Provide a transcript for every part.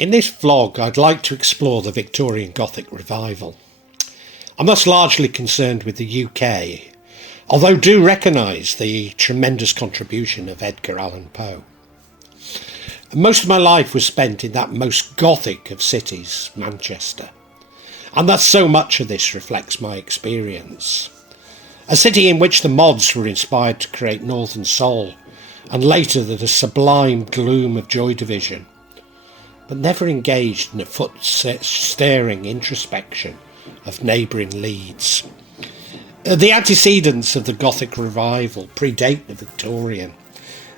In this vlog, I'd like to explore the Victorian Gothic Revival. I'm thus largely concerned with the UK, although do recognise the tremendous contribution of Edgar Allan Po. Most of my life was spent in that most Gothic of cities, Manchester, and thus so much of this reflects my experience. A city in which the mods were inspired to create Northern Soul, and later the sublime gloom of Joy Division, but never engaged in a foot-staring introspection of neighbouring Leeds. The antecedents of the Gothic Revival predate the Victorian,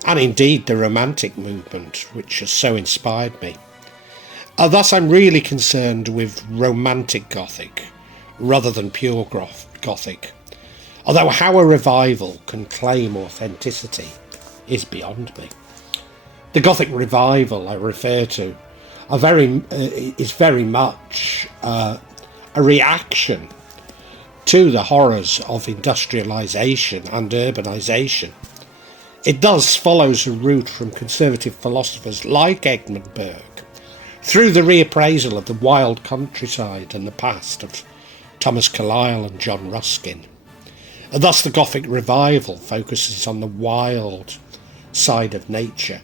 and indeed the Romantic movement, which has so inspired me. Thus I'm really concerned with Romantic Gothic, rather than pure Gothic, although how a revival can claim authenticity is beyond me. The Gothic Revival I refer to is very much a reaction to the horrors of industrialisation and urbanisation. It thus follows a route from conservative philosophers like Edmund Burke through the reappraisal of the wild countryside and the past of Thomas Carlyle and John Ruskin. And thus the Gothic Revival focuses on the wild side of nature,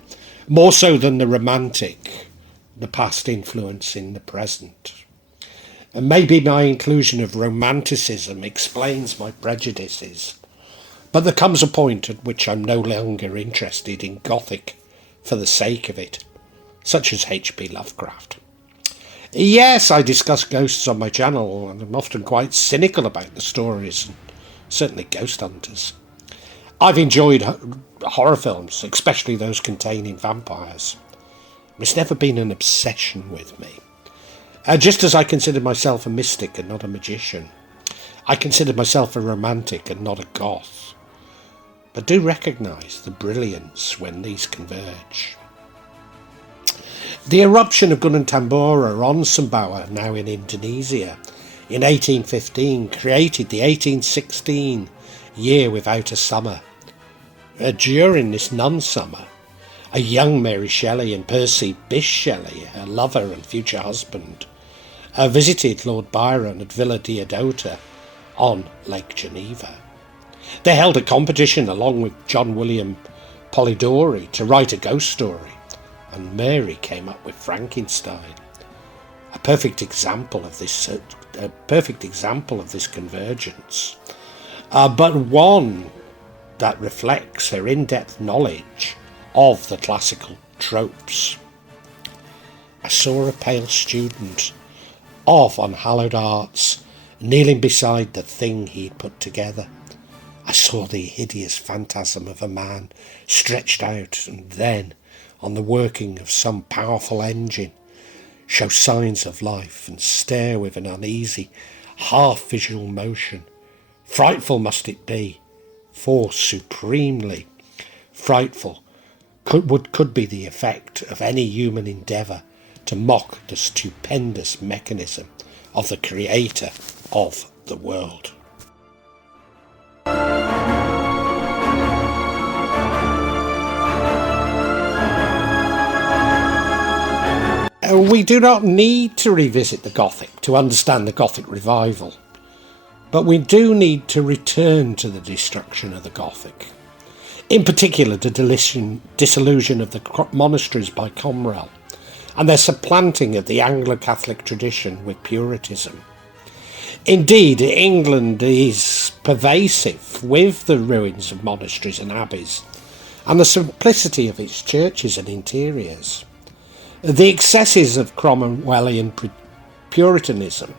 more so than the romantic, the past influence in the present. And maybe my inclusion of romanticism explains my prejudices, but there comes a point at which I'm no longer interested in Gothic for the sake of it, such as H.P. Lovecraft. Yes, I discuss ghosts on my channel, and I'm often quite cynical about the stories, and certainly ghost hunters. I've enjoyed horror films, especially those containing vampires. It's never been an obsession with me. Just as I consider myself a mystic and not a magician, I consider myself a romantic and not a goth. But do recognise the brilliance when these converge. The eruption of Gunung Tambora on Sumbawa, now in Indonesia, in 1815 created the 1816 year without a summer. During this non-summer, a young Mary Shelley and Percy Bysshe Shelley, her lover and future husband, visited Lord Byron at Villa Diodata on Lake Geneva. They held a competition along with John William Polidori to write a ghost story, and Mary came up with Frankenstein. A perfect example of this convergence, but one that reflects her in-depth knowledge of the classical tropes. I saw a pale student of unhallowed arts kneeling beside the thing he'd put together. I saw the hideous phantasm of a man stretched out and then, on the working of some powerful engine, show signs of life and stare with an uneasy, half-visual motion. Frightful must it be, for supremely frightful could be the effect of any human endeavour to mock the stupendous mechanism of the creator of the world. We do not need to revisit the Gothic to understand the Gothic Revival, but we do need to return to the destruction of the Gothic. In particular, the dissolution of the monasteries by Cromwell and their supplanting of the Anglo-Catholic tradition with Puritanism. Indeed, England is pervasive with the ruins of monasteries and abbeys and the simplicity of its churches and interiors. The excesses of Cromwellian Puritanism,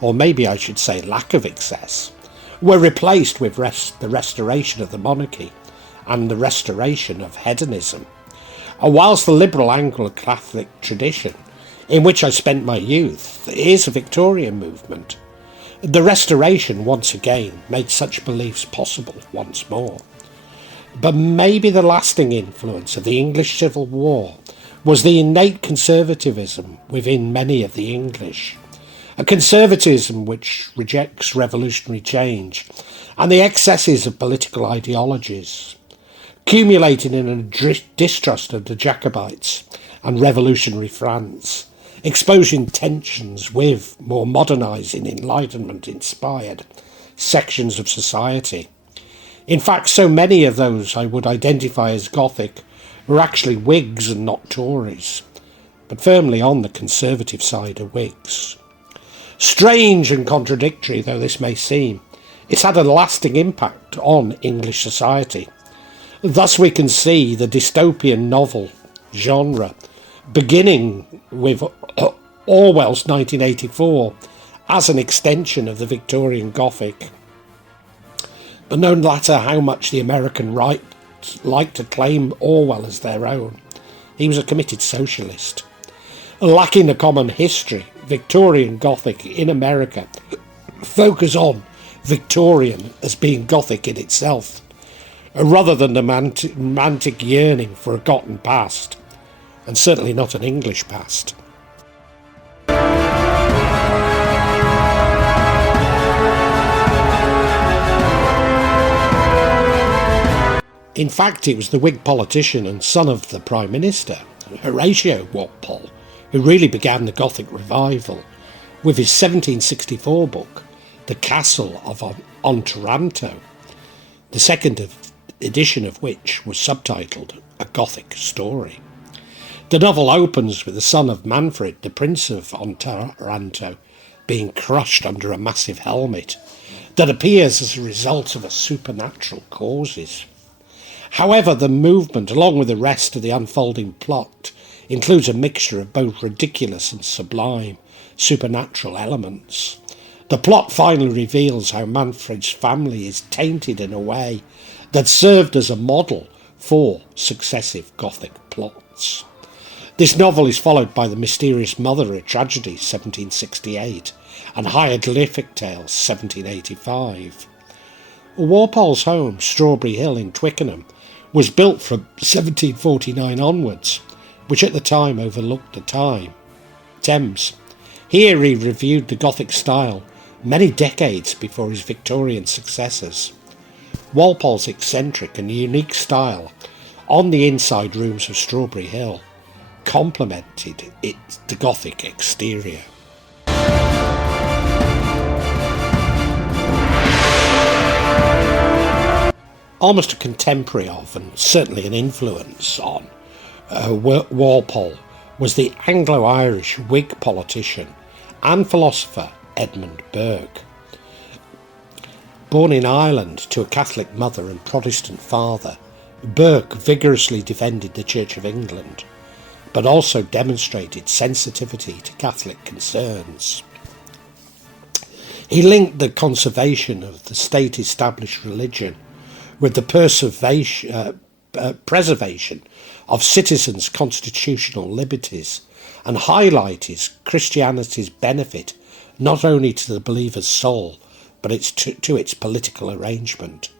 or maybe I should say lack of excess, were replaced with the restoration of the monarchy and the restoration of hedonism. Whilst the liberal Anglo-Catholic tradition, in which I spent my youth, is a Victorian movement, the restoration once again made such beliefs possible once more. But maybe the lasting influence of the English Civil War was the innate conservatism within many of the English, a conservatism which rejects revolutionary change and the excesses of political ideologies, accumulating in a distrust of the Jacobites and revolutionary France, exposing tensions with more modernising, Enlightenment-inspired sections of society. In fact, so many of those I would identify as Gothic were actually Whigs and not Tories, but firmly on the conservative side of Whigs. Strange and contradictory though this may seem, it's had a lasting impact on English society. Thus we can see the dystopian novel genre, beginning with Orwell's 1984 as an extension of the Victorian Gothic. But no matter how much the American right liked to claim Orwell as their own, he was a committed socialist. Lacking a common history, Victorian Gothic in America focus on Victorian as being Gothic in itself, rather than the romantic yearning for a forgotten past, and certainly not an English past. In fact, it was the Whig politician and son of the Prime Minister, Horatio Walpole, who really began the Gothic Revival with his 1764 book, The Castle of Otranto, the second edition of which was subtitled A Gothic Story. The novel opens with the son of Manfred, the Prince of Otranto, being crushed under a massive helmet that appears as a result of supernatural causes. However, the movement, along with the rest of the unfolding plot, includes a mixture of both ridiculous and sublime supernatural elements. The plot finally reveals how Manfred's family is tainted in a way that served as a model for successive Gothic plots. This novel is followed by The Mysterious Mother, a Tragedy, 1768, and Hieroglyphic Tales, 1785. Walpole's home, Strawberry Hill in Twickenham, was built from 1749 onwards, which at the time overlooked the Thames. Here he reviewed the Gothic style many decades before his Victorian successors. Walpole's eccentric and unique style on the inside rooms of Strawberry Hill complemented the Gothic exterior. Almost a contemporary of, and certainly an influence on, Walpole was the Anglo-Irish Whig politician and philosopher Edmund Burke. Born in Ireland to a Catholic mother and Protestant father, Burke vigorously defended the Church of England, but also demonstrated sensitivity to Catholic concerns. He linked the conservation of the state-established religion with the preservation of citizens' constitutional liberties, and highlighted Christianity's benefit not only to the believer's soul, but to its political arrangement.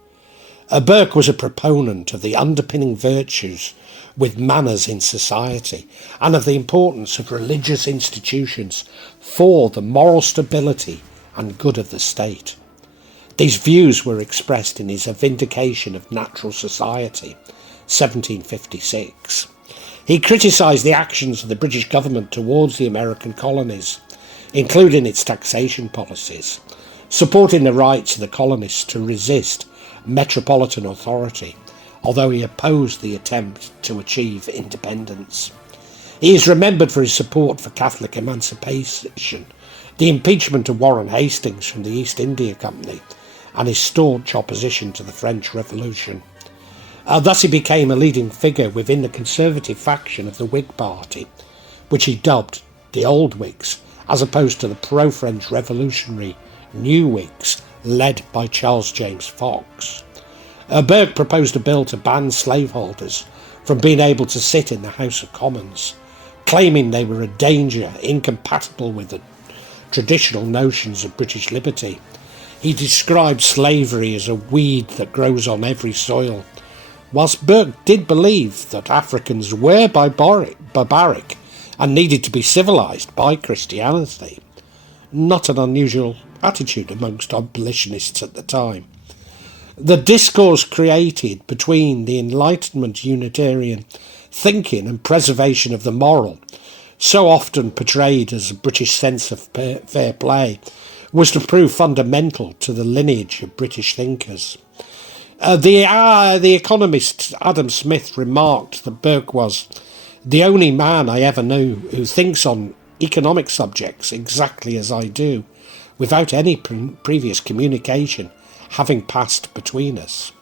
Burke was a proponent of the underpinning virtues with manners in society, and of the importance of religious institutions for the moral stability and good of the state. These views were expressed in his A Vindication of Natural Society, 1756. He criticised the actions of the British government towards the American colonies, including its taxation policies, supporting the rights of the colonists to resist metropolitan authority, although he opposed the attempt to achieve independence. He is remembered for his support for Catholic emancipation, the impeachment of Warren Hastings from the East India Company, and his staunch opposition to the French Revolution. Thus he became a leading figure within the conservative faction of the Whig Party, which he dubbed the Old Whigs, as opposed to the pro-French revolutionary New Whigs, led by Charles James Fox. Burke proposed a bill to ban slaveholders from being able to sit in the House of Commons, claiming they were a danger incompatible with the traditional notions of British liberty. He described slavery as a weed that grows on every soil, whilst Burke did believe that Africans were barbaric and needed to be civilised by Christianity. Not an unusual attitude amongst abolitionists at the time. The discourse created between the Enlightenment Unitarian thinking and preservation of the moral so often portrayed as a British sense of fair play, was to prove fundamental to the lineage of British thinkers. The economist Adam Smith remarked that Burke was the only man I ever knew who thinks on economic subjects exactly as I do, without any previous communication having passed between us.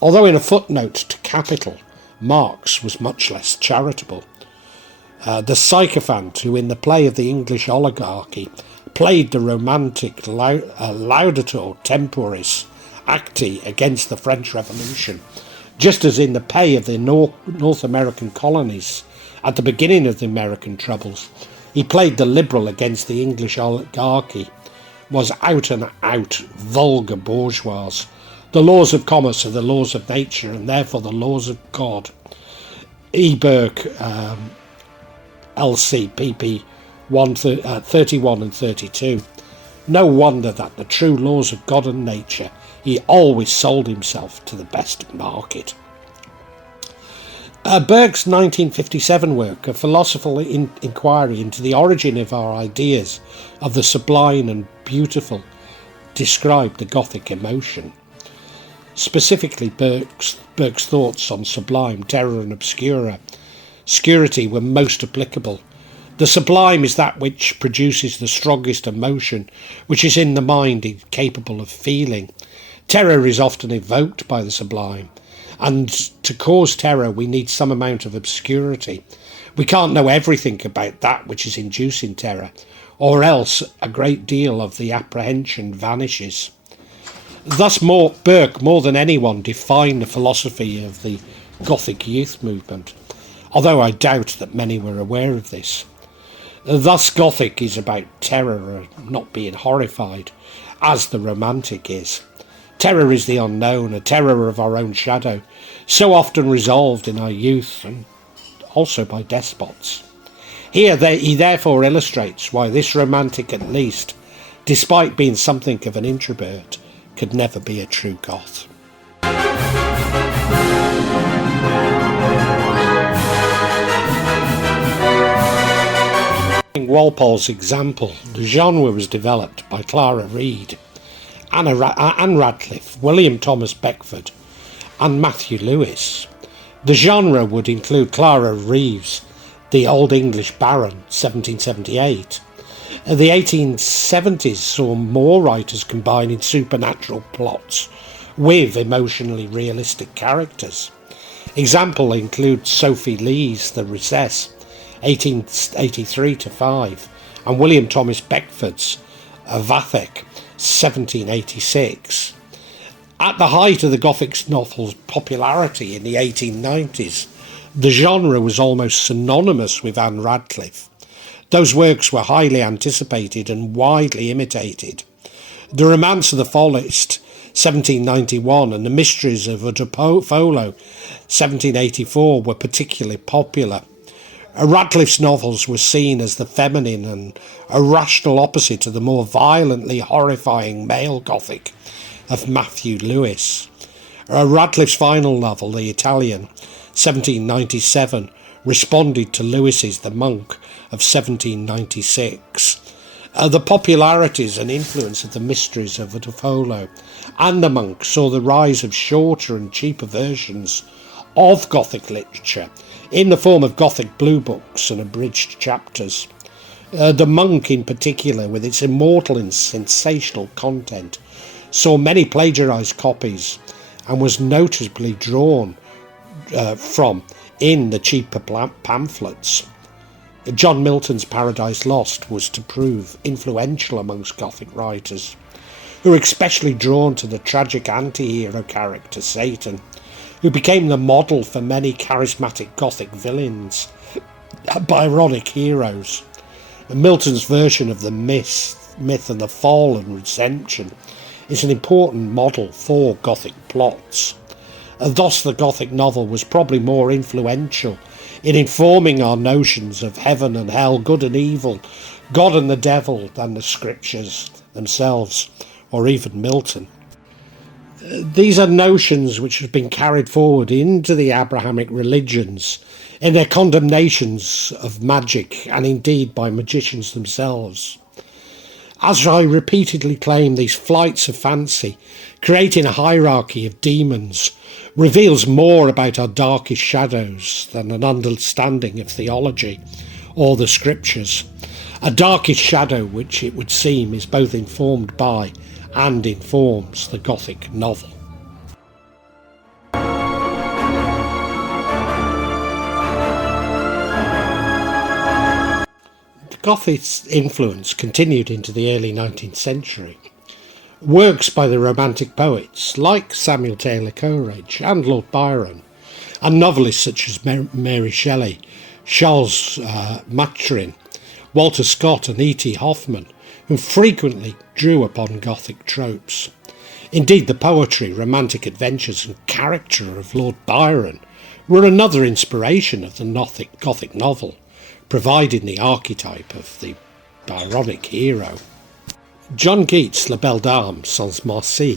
Although in a footnote to Capital, Marx was much less charitable. The sycophant who in the play of the English oligarchy played the romantic laudator temporis acti against the French Revolution, just as in the pay of the North American colonies at the beginning of the American Troubles, he played the liberal against the English oligarchy, was out and out vulgar bourgeois. The laws of commerce are the laws of nature and therefore the laws of God. E. Burke, LC, pp. 31 and 32. No wonder that the true laws of God and nature he always sold himself to the best market. Burke's 1957 work, A Philosophical Inquiry into the Origin of Our Ideas of the Sublime and Beautiful, described the Gothic emotion. Specifically, Burke's thoughts on sublime, terror and obscurity were most applicable. The sublime is that which produces the strongest emotion, which is in the mind incapable of feeling. Terror is often evoked by the sublime, and to cause terror we need some amount of obscurity. We can't know everything about that which is inducing terror, or else a great deal of the apprehension vanishes. Thus Burke, more than anyone, defined the philosophy of the Gothic youth movement, although I doubt that many were aware of this. Thus Gothic is about terror, not being horrified, as the Romantic is. Terror is the unknown, a terror of our own shadow, so often resolved in our youth and also by despots. Here he therefore illustrates why this Romantic, at least, despite being something of an introvert, could never be a true Goth. In Walpole's example, the genre was developed by Clara Reid, Anne Radcliffe, William Thomas Beckford and Matthew Lewis. The genre would include Clara Reeves, the Old English Baron, 1778. The 1870s saw more writers combining supernatural plots with emotionally realistic characters. Examples include Sophie Lee's The Recess, 1883-5, and William Thomas Beckford's Vathek, 1786. At the height of the Gothic novel's popularity in the 1890s, the genre was almost synonymous with Anne Radcliffe. Those works were highly anticipated and widely imitated. The Romance of the Forest, 1791, and The Mysteries of Udolpho, 1784, were particularly popular. Radcliffe's novels were seen as the feminine and irrational opposite to the more violently horrifying male Gothic of Matthew Lewis. Radcliffe's final novel, The Italian, 1797, responded to Lewis's The Monk of 1796. The popularities and influence of The Mysteries of Udolpho and The Monk saw the rise of shorter and cheaper versions of Gothic literature in the form of Gothic blue books and abridged chapters. The Monk in particular, with its immortal and sensational content, saw many plagiarised copies and was noticeably drawn from in the cheaper pamphlets. John Milton's Paradise Lost was to prove influential amongst Gothic writers, who were especially drawn to the tragic anti-hero character Satan, who became the model for many charismatic Gothic villains, Byronic heroes. Milton's version of the myth and the fall and redemption is an important model for Gothic plots. Thus the Gothic novel was probably more influential in informing our notions of heaven and hell, good and evil, God and the devil, than the scriptures themselves, or even Milton. These are notions which have been carried forward into the Abrahamic religions in their condemnations of magic, and indeed by magicians themselves. As I repeatedly claim, these flights of fancy, creating a hierarchy of demons, reveals more about our darkest shadows than an understanding of theology or the scriptures. A darkest shadow which, it would seem, is both informed by and informs the Gothic novel. Gothic's influence continued into the early 19th century. Works by the Romantic poets like Samuel Taylor Coleridge and Lord Byron, and novelists such as Mary Shelley, Charles Maturin, Walter Scott and E.T. Hoffmann, who frequently drew upon Gothic tropes. Indeed, the poetry, romantic adventures and character of Lord Byron were another inspiration of the Gothic novel, providing the archetype of the Byronic hero. John Keats' La Belle Dame sans Merci,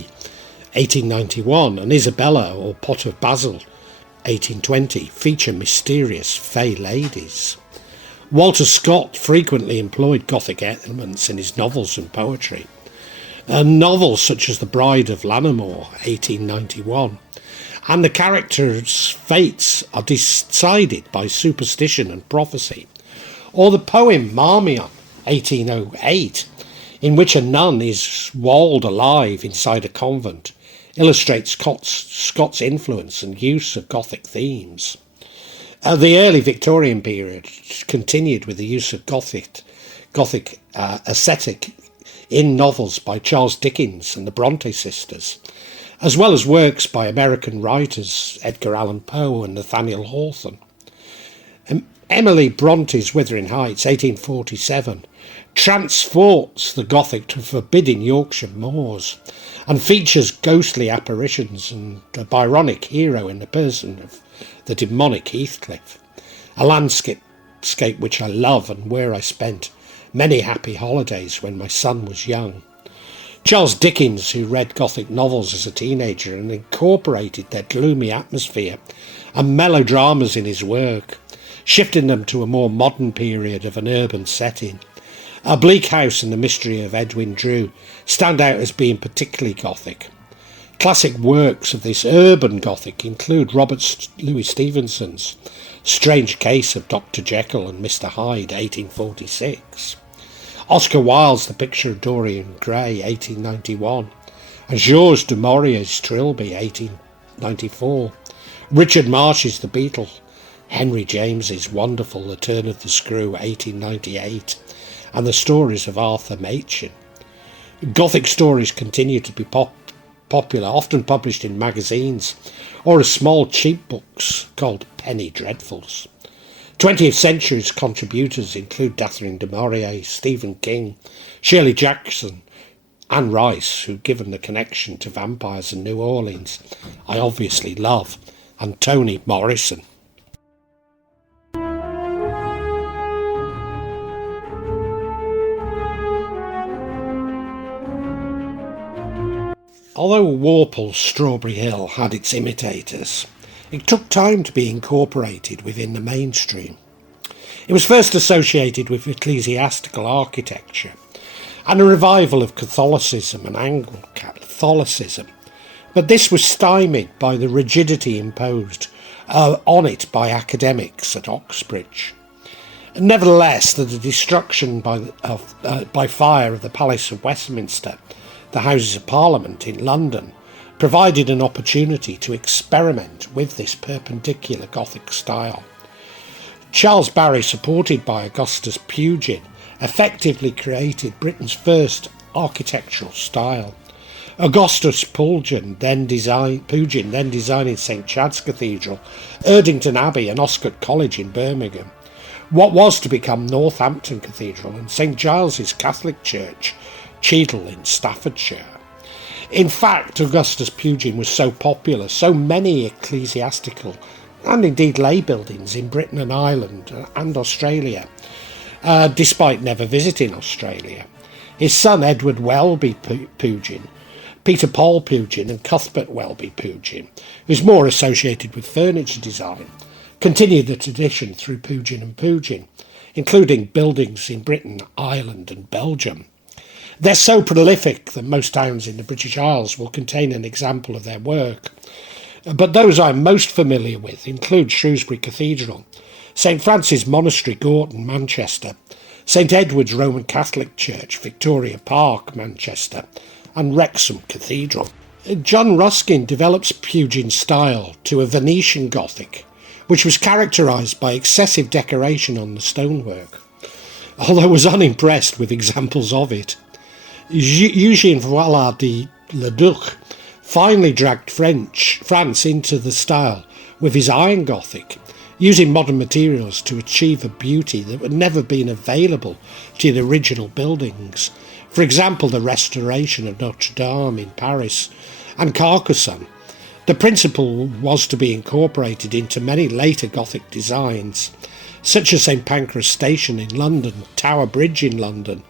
1891, and Isabella or Pot of Basil, 1820, feature mysterious fey ladies. Walter Scott frequently employed Gothic elements in his novels and poetry. Novels such as The Bride of Lammermoor, 1891, and the characters' fates are decided by superstition and prophecy, or the poem Marmion, 1808, in which a nun is walled alive inside a convent, illustrates Scott's influence and use of Gothic themes. The early Victorian period continued with the use of Gothic aesthetic in novels by Charles Dickens and the Bronte sisters, as well as works by American writers Edgar Allan Poe and Nathaniel Hawthorne. Emily Bronte's Wuthering Heights, 1847, transports the Gothic to forbidding Yorkshire moors and features ghostly apparitions and a Byronic hero in the person of the demonic Heathcliff, a landscape which I love and where I spent many happy holidays when my son was young. Charles Dickens, who read Gothic novels as a teenager and incorporated their gloomy atmosphere and melodramas in his work, shifting them to a more modern period of an urban setting. A Bleak House and the Mystery of Edwin Drood stand out as being particularly Gothic. Classic works of this urban Gothic include Robert Louis Stevenson's Strange Case of Dr. Jekyll and Mr. Hyde, 1846, Oscar Wilde's The Picture of Dorian Gray, 1891, and Georges du Maurier's Trilby, 1894, Richard Marsh's The Beetle, Henry James's wonderful The Turn of the Screw, 1898, and the stories of Arthur Machen. Gothic stories continue to be popular, often published in magazines or as small cheap books called penny dreadfuls. 20th century's contributors include Catherine du Maurier, Stephen King, Shirley Jackson, Anne Rice, who, given the connection to vampires in New Orleans, I obviously love, and Toni Morrison. Although Walpole's Strawberry Hill had its imitators, it took time to be incorporated within the mainstream. It was first associated with ecclesiastical architecture and a revival of Catholicism and Anglo-Catholicism, but this was stymied by the rigidity imposed on it by academics at Oxbridge. Nevertheless, the destruction by fire of the Palace of Westminster, the Houses of Parliament in London, provided an opportunity to experiment with this perpendicular Gothic style. Charles Barry, supported by Augustus Pugin, effectively created Britain's first architectural style. Augustus Pugin then designing St Chad's Cathedral, Erdington Abbey and Oscott College in Birmingham, what was to become Northampton Cathedral, and St Giles's Catholic Church, Cheadle in Staffordshire. In fact, Augustus Pugin was so popular, so many ecclesiastical and indeed lay buildings in Britain and Ireland and Australia, despite never visiting Australia. His son Edward Welby Pugin Peter Paul Pugin and Cuthbert Welby Pugin, who's more associated with furniture design, continued the tradition through Pugin and Pugin, including buildings in Britain, Ireland and Belgium. They're so prolific that most towns in the British Isles will contain an example of their work. But those I'm most familiar with include Shrewsbury Cathedral, St Francis Monastery, Gorton, Manchester, St Edward's Roman Catholic Church, Victoria Park, Manchester, and Wrexham Cathedral. John Ruskin develops Pugin's style to a Venetian Gothic, which was characterised by excessive decoration on the stonework, although I was unimpressed with examples of it. Eugène Voillard de Leduc finally dragged France into the style with his Iron Gothic, using modern materials to achieve a beauty that would never been available to the original buildings. For example, the restoration of Notre Dame in Paris and Carcassonne. The principle was to be incorporated into many later Gothic designs, such as St Pancras Station in London, Tower Bridge in London,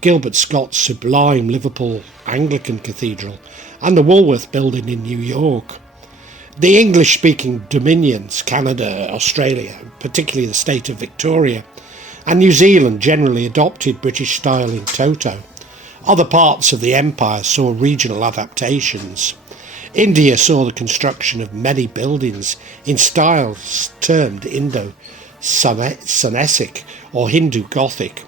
Gilbert Scott's Sublime Liverpool Anglican Cathedral, and the Woolworth Building in New York. The English-speaking dominions, Canada, Australia, particularly the state of Victoria, and New Zealand generally adopted British style in toto. Other parts of the empire saw regional adaptations. India saw the construction of many buildings in styles termed Indo-Sanesic or Hindu Gothic.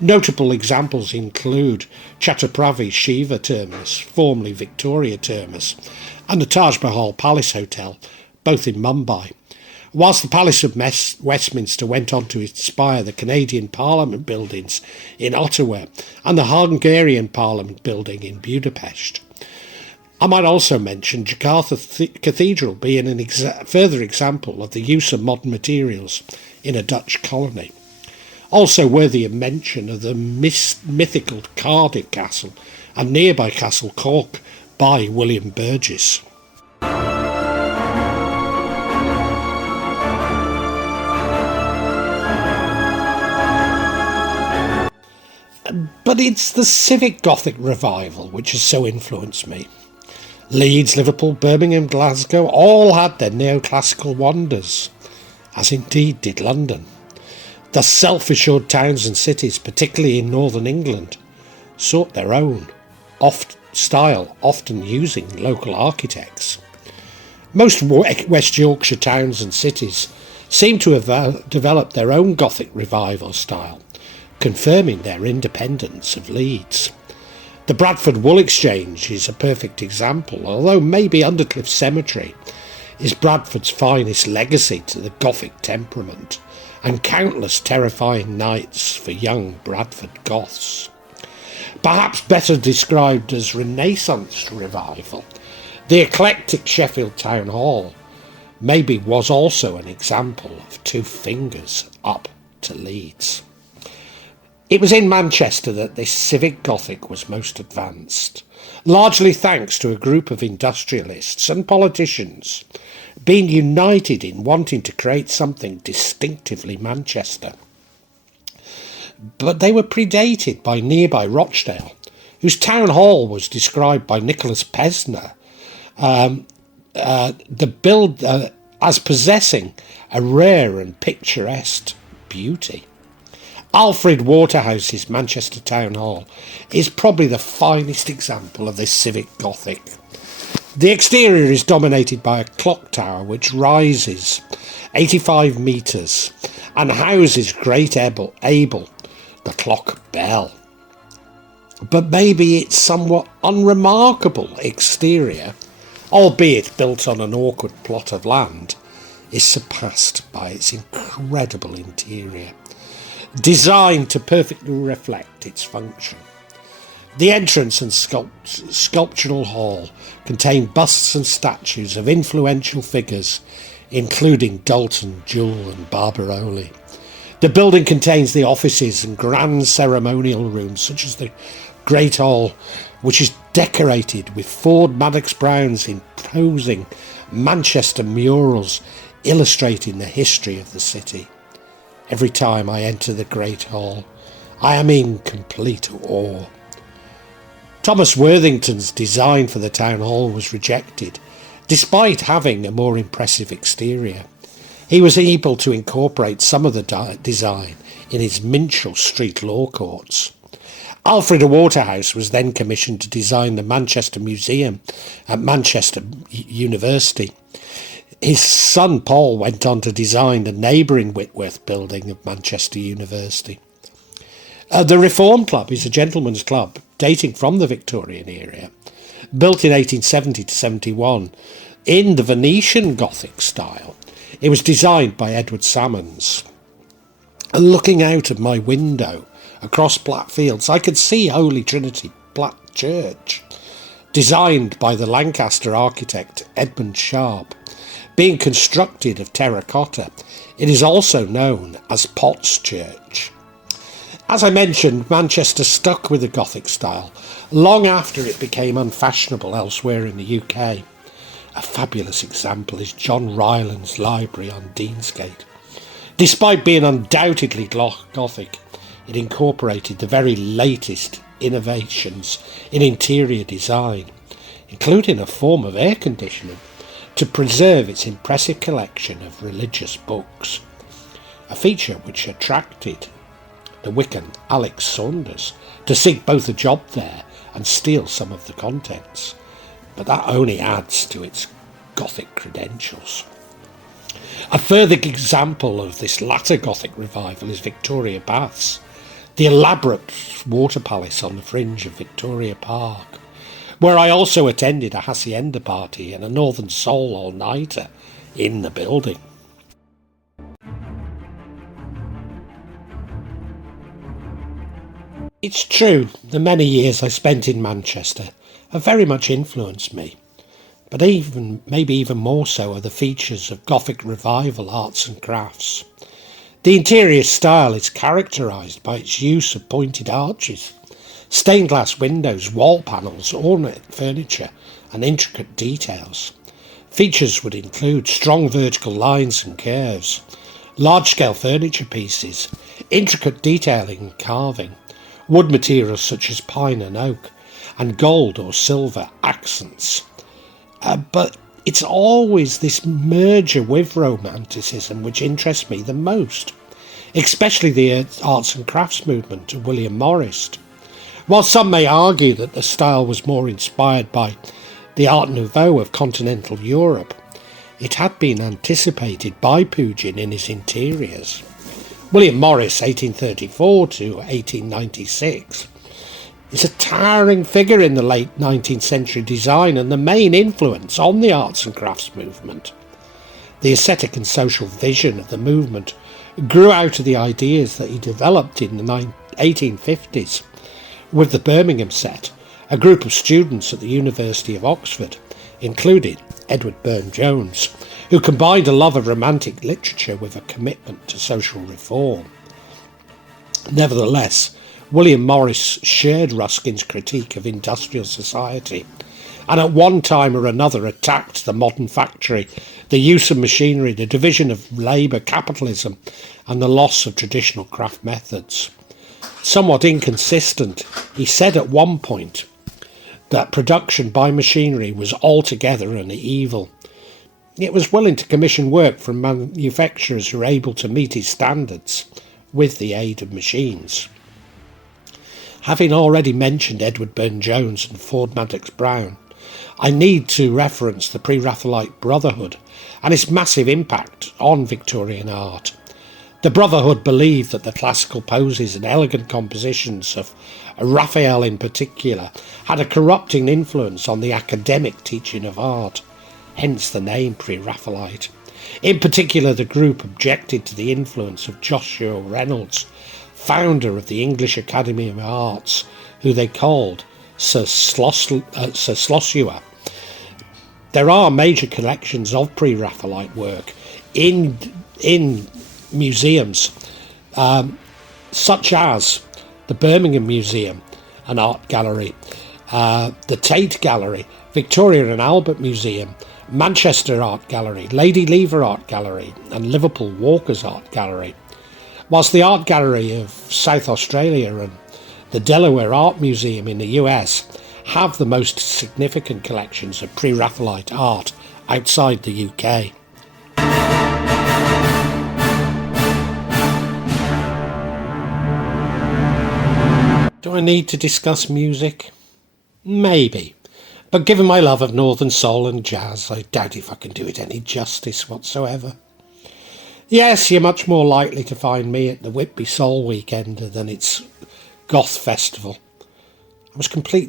Notable examples include Chhatrapati Shiva Terminus, formerly Victoria Terminus, and the Taj Mahal Palace Hotel, both in Mumbai, whilst the Palace of Westminster went on to inspire the Canadian Parliament buildings in Ottawa and the Hungarian Parliament building in Budapest. I might also mention Jakarta Cathedral being a further example of the use of modern materials in a Dutch colony. Also worthy of mention are the mythical Cardiff Castle and nearby Castle Cork by William Burgess. But it's the civic Gothic revival which has so influenced me. Leeds, Liverpool, Birmingham, Glasgow all had their neoclassical wonders, as indeed did London. The self-assured towns and cities, particularly in northern England, sought their own style, often using local architects. Most West Yorkshire towns and cities seem to have developed their own Gothic revival style, confirming their independence of Leeds. The Bradford Wool Exchange is a perfect example, although maybe Undercliff Cemetery is Bradford's finest legacy to the Gothic temperament, and countless terrifying nights for young Bradford Goths. Perhaps better described as Renaissance revival, the eclectic Sheffield Town Hall maybe was also an example of two fingers up to Leeds. It was in Manchester that this civic Gothic was most advanced, largely thanks to a group of industrialists and politicians being united in wanting to create something distinctively Manchester. But they were predated by nearby Rochdale, whose town hall was described by Nicholas Pesner as possessing a rare and picturesque beauty. Alfred Waterhouse's Manchester Town Hall is probably the finest example of this civic Gothic. The exterior is dominated by a clock tower which rises 85 metres and houses Great Abel, the clock bell. But maybe its somewhat unremarkable exterior, albeit built on an awkward plot of land, is surpassed by its incredible interior, designed to perfectly reflect its function. The entrance and sculptural hall contain busts and statues of influential figures, including Dalton, Jewell and Barbaroli. The building contains the offices and grand ceremonial rooms, such as the Great Hall, which is decorated with Ford Madox Brown's imposing Manchester murals illustrating the history of the city. Every time I enter the Great Hall, I am in complete awe. Thomas Worthington's design for the town hall was rejected, despite having a more impressive exterior. He was able to incorporate some of the design in his Minchell Street law courts. Alfred Waterhouse was then commissioned to design the Manchester Museum at Manchester University. His son Paul went on to design the neighbouring Whitworth building of Manchester University. The Reform Club is a gentleman's club dating from the Victorian era, built in 1870 to 71 in the Venetian Gothic style. It was designed by Edward Salmons. Looking out of my window across Black Fields, I could see Holy Trinity Black Church, designed by the Lancaster architect Edmund Sharp. Being constructed of terracotta, it is also known as Potts Church. As I mentioned, Manchester stuck with the Gothic style long after it became unfashionable elsewhere in the UK. A fabulous example is John Ryland's library on Deansgate. Despite being undoubtedly Gothic, it incorporated the very latest innovations in interior design, including a form of air conditioning, to preserve its impressive collection of religious books, a feature which attracted the Wiccan Alex Saunders to seek both a job there and steal some of the contents. But that only adds to its Gothic credentials. A further example of this latter Gothic revival is Victoria Baths, the elaborate water palace on the fringe of Victoria Park, where I also attended a hacienda party and a Northern Soul all-nighter in the building. It's true, the many years I spent in Manchester have very much influenced me, but maybe even more so are the features of Gothic Revival arts and crafts. The interior style is characterised by its use of pointed arches, stained glass windows, wall panels, ornate furniture and intricate details. Features would include strong vertical lines and curves, large-scale furniture pieces, intricate detailing and carving, wood materials such as pine and oak, and gold or silver accents. But it's always this merger with Romanticism which interests me the most, especially the arts and crafts movement of William Morris. While some may argue that the style was more inspired by the Art Nouveau of continental Europe, it had been anticipated by Pugin in his interiors. William Morris, 1834 to 1896, is a towering figure in the late 19th century design and the main influence on the arts and crafts movement. The aesthetic and social vision of the movement grew out of the ideas that he developed in the 1850s with the Birmingham set, a group of students at the University of Oxford, including Edward Burne-Jones, who combined a love of romantic literature with a commitment to social reform. Nevertheless, William Morris shared Ruskin's critique of industrial society, and at one time or another attacked the modern factory, the use of machinery, the division of labour, capitalism, and the loss of traditional craft methods. Somewhat inconsistent, he said at one point that production by machinery was altogether an evil. It was willing to commission work from manufacturers who were able to meet his standards with the aid of machines. Having already mentioned Edward Burne-Jones and Ford Madox Brown, I need to reference the Pre-Raphaelite Brotherhood and its massive impact on Victorian art. The Brotherhood believed that the classical poses and elegant compositions of Raphael in particular had a corrupting influence on the academic teaching of art, hence the name Pre-Raphaelite. In particular, the group objected to the influence of Joshua Reynolds, founder of the English Academy of Arts, who they called Sir Slossua. There are major collections of Pre-Raphaelite work in museums, such as the Birmingham Museum and Art Gallery, the Tate Gallery, Victoria and Albert Museum, Manchester Art Gallery, Lady Lever Art Gallery and Liverpool Walker's Art Gallery, whilst the Art Gallery of South Australia and the Delaware Art Museum in the US have the most significant collections of pre-Raphaelite art outside the UK. Do I need to discuss music? Maybe. But given my love of Northern Soul and jazz, I doubt if I can do it any justice whatsoever. Yes, you're much more likely to find me at the Whitby Soul Weekender than its Goth Festival.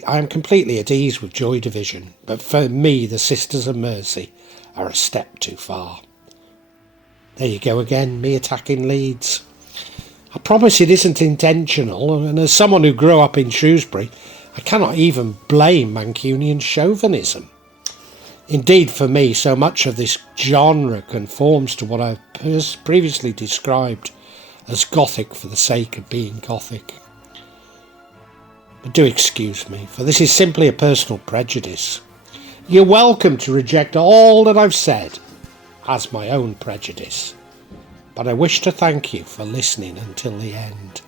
I am completely at ease with Joy Division, but for me the Sisters of Mercy are a step too far. There you go again, me attacking Leeds. I promise it isn't intentional, and as someone who grew up in Shrewsbury, I cannot even blame Mancunian chauvinism. Indeed, for me, so much of this genre conforms to what I've previously described as Gothic for the sake of being Gothic. But do excuse me, for this is simply a personal prejudice. You're welcome to reject all that I've said as my own prejudice, but I wish to thank you for listening until the end.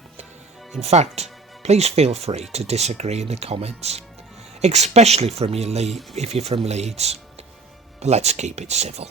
In fact, please feel free to disagree in the comments, especially if you're from Leeds. But let's keep it civil.